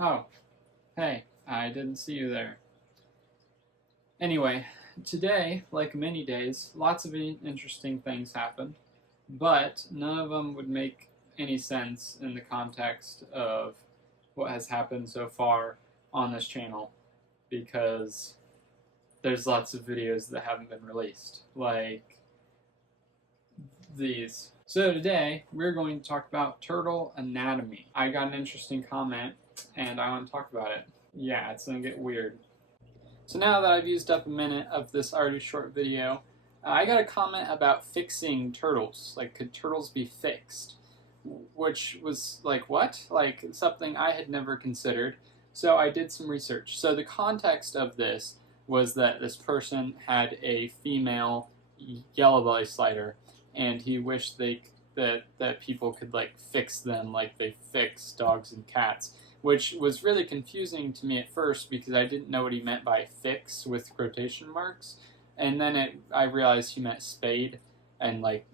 Oh, hey, I didn't see you there. Anyway, today, like many days, lots of interesting things happened, but none of them would make any sense in the context of what has happened so far on this channel because there's lots of videos that haven't been released, like these. So today, we're going to talk about turtle anatomy. I got an interesting comment, and I want to talk about it. Yeah, it's gonna get weird. So now that I've used up a minute of this already short video, I got a comment about fixing turtles. Like, could turtles be fixed? Which was like, what? Like, something I had never considered. So I did some research. So the context of this was that this person had a female yellow belly slider, and he wished that people could like fix them like they fix dogs and cats, which was really confusing to me at first because I didn't know what he meant by fix with quotation marks, and then I realized he meant spayed, and like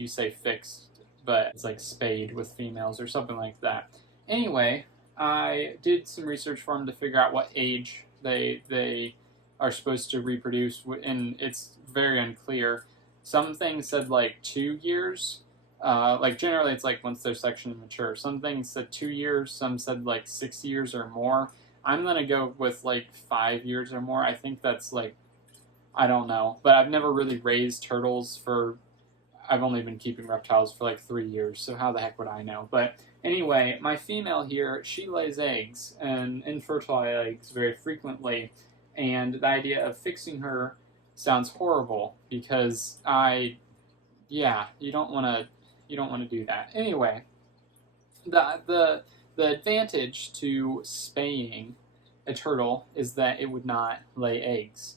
you say fixed, but it's like spayed with females or something like that. Anyway, I did some research for him to figure out what age they are supposed to reproduce, and it's very unclear. Some things said like 2 years. Like generally it's like once they're sexually mature. Some things said 2 years, some said like 6 years or more. I'm gonna go with like 5 years or more. I think that's like, I don't know. But I've never really raised turtles I've only been keeping reptiles for like 3 years, so how the heck would I know? But anyway, my female here, she lays eggs, and infertile eggs very frequently, and the idea of fixing her sounds horrible because you don't want to do that. Anyway, the advantage to spaying a turtle is that it would not lay eggs.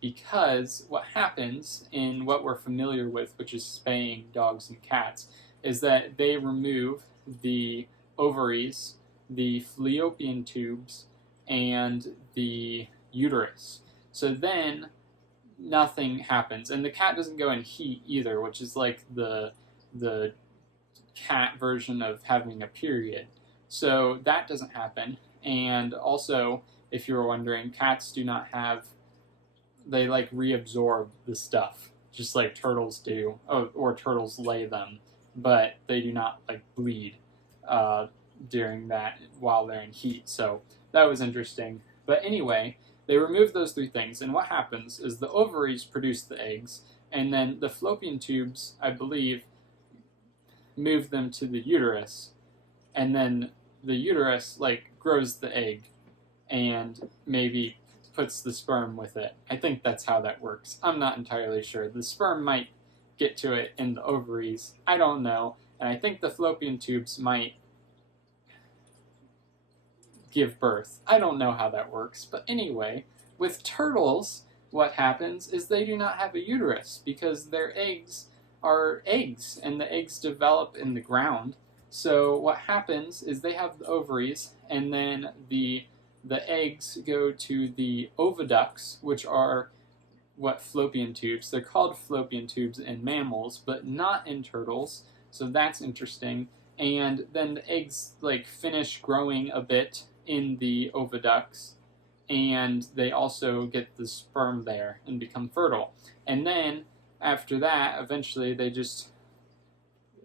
Because what happens in what we're familiar with, which is spaying dogs and cats, is that they remove the ovaries, the fallopian tubes, and the uterus. So then nothing happens, and the cat doesn't go in heat either, which is like the cat version of having a period. So that doesn't happen. And also, if you were wondering, cats do not have, they like reabsorb the stuff just like turtles do, or turtles lay them, but they do not like bleed during that while they're in heat. So that was interesting. But anyway, they remove those three things, and what happens is the ovaries produce the eggs, and then the fallopian tubes, I believe, move them to the uterus, and then the uterus like grows the egg and maybe puts the sperm with it. I think that's how that works. I'm not entirely sure. The sperm might get to it in the ovaries. I don't know. And I think the fallopian tubes might give birth. I don't know how that works. But anyway, with turtles, what happens is they do not have a uterus because their eggs are eggs, and the eggs develop in the ground. So what happens is they have the ovaries, and then the eggs go to the oviducts, which are what fallopian tubes. They're called fallopian tubes in mammals, but not in turtles. So that's interesting. And then the eggs like finish growing a bit in the oviducts, and they also get the sperm there and become fertile. And then after that, eventually they just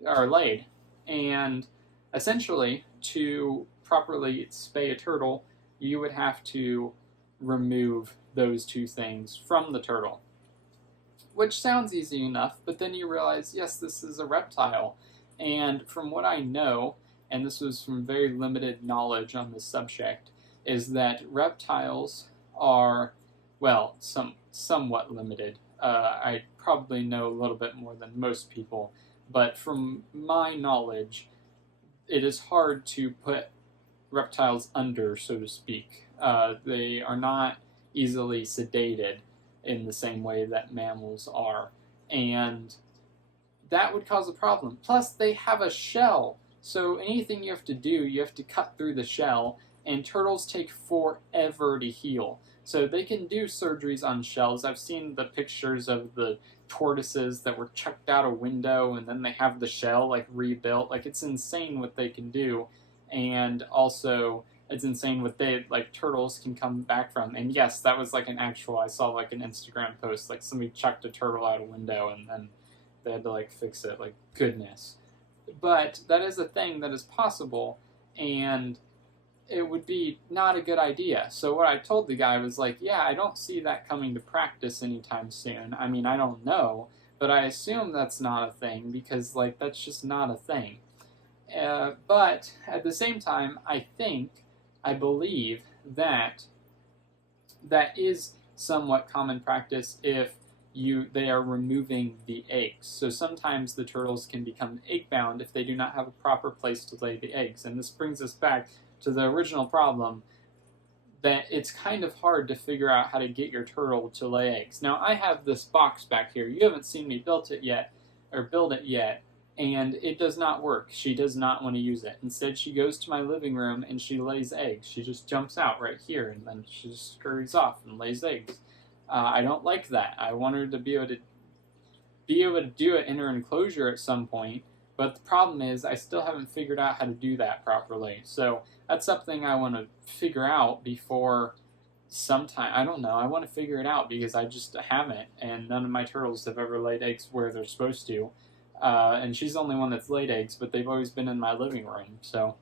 are laid. And essentially, to properly spay a turtle, you would have to remove those two things from the turtle, which sounds easy enough, but then you realize, yes, this is a reptile. And from what I know, and this was from very limited knowledge on this subject, is that reptiles are, well, somewhat limited. I probably know a little bit more than most people, but from my knowledge, it is hard to put reptiles under, so to speak. They are not easily sedated in the same way that mammals are, and that would cause a problem. Plus, they have a shell, so anything you have to do, you have to cut through the shell, and turtles take forever to heal. So they can do surgeries on shells. I've seen the pictures of the tortoises that were chucked out a window, and then they have the shell like rebuilt. Like, it's insane what they can do. and also it's insane what turtles can come back from. And yes, that was like I saw like an Instagram post, like somebody chucked a turtle out a window and then they had to like fix it. Like, goodness. But that is a thing that is possible, and it would be not a good idea. So what I told the guy was like, yeah, I don't see that coming to practice anytime soon. I mean, I don't know, but I assume that's not a thing because like that's just not a thing. But at the same time, I believe that that is somewhat common practice if they are removing the eggs. So sometimes the turtles can become egg-bound if they do not have a proper place to lay the eggs. And this brings us back to the original problem that it's kind of hard to figure out how to get your turtle to lay eggs. Now I have this box back here. You haven't seen me build it yet, and it does not work. She does not want to use it. Instead, she goes to my living room and she lays eggs. She just jumps out right here and then she just scurries off and lays eggs. I don't like that. I want her to be able to do it in her enclosure at some point, but the problem is I still haven't figured out how to do that properly. So that's something I want to figure out before sometime. I don't know. I want to figure it out because I just haven't, and none of my turtles have ever laid eggs where they're supposed to. And she's the only one that's laid eggs, but they've always been in my living room, so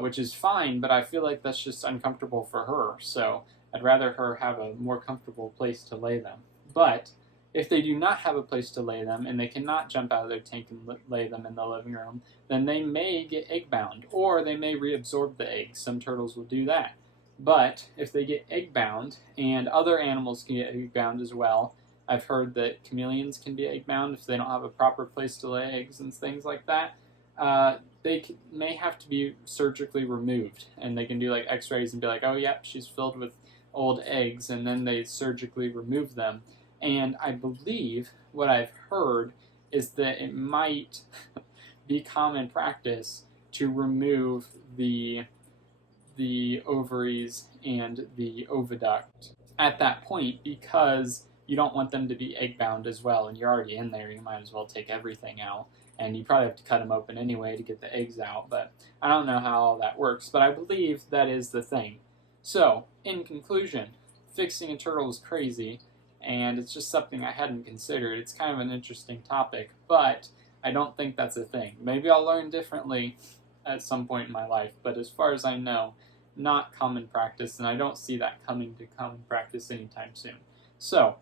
which is fine, but I feel like that's just uncomfortable for her, so I'd rather her have a more comfortable place to lay them. But if they do not have a place to lay them, and they cannot jump out of their tank and lay them in the living room, then they may get egg-bound, or they may reabsorb the eggs. Some turtles will do that. But if they get egg-bound, and other animals can get egg-bound as well, I've heard that chameleons can be egg-bound if they don't have a proper place to lay eggs and things like that. They may have to be surgically removed, and they can do like x-rays and be like, oh yep, she's filled with old eggs, and then they surgically remove them. And I believe what I've heard is that it might be common practice to remove the ovaries and the oviduct at that point, because you don't want them to be egg-bound as well, and you're already in there, you might as well take everything out. And you probably have to cut them open anyway to get the eggs out, but I don't know how all that works, but I believe that is the thing. So, in conclusion, fixing a turtle is crazy, and it's just something I hadn't considered. It's kind of an interesting topic, but I don't think that's a thing. Maybe I'll learn differently at some point in my life, but as far as I know, not common practice, and I don't see that coming to common practice anytime soon. So,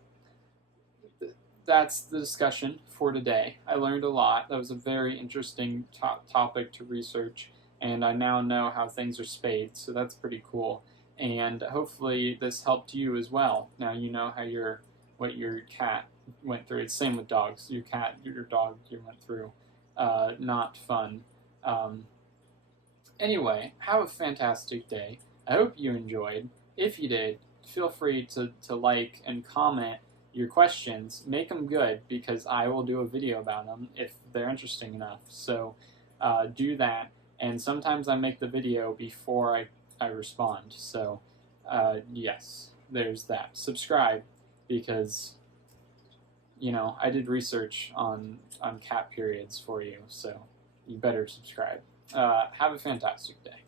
that's the discussion for today. I learned a lot. That was a very interesting topic to research, and I now know how things are spayed, so that's pretty cool. And hopefully this helped you as well. Now you know how what your cat went through. It's the same with dogs. Your dog you went through. Not fun. Anyway, have a fantastic day. I hope you enjoyed. If you did, feel free to like and comment your questions. Make them good, because I will do a video about them if they're interesting enough. So do that. And sometimes I make the video before I respond. So yes, there's that. Subscribe, because I did research on cat periods for you, so you better subscribe. Have a fantastic day.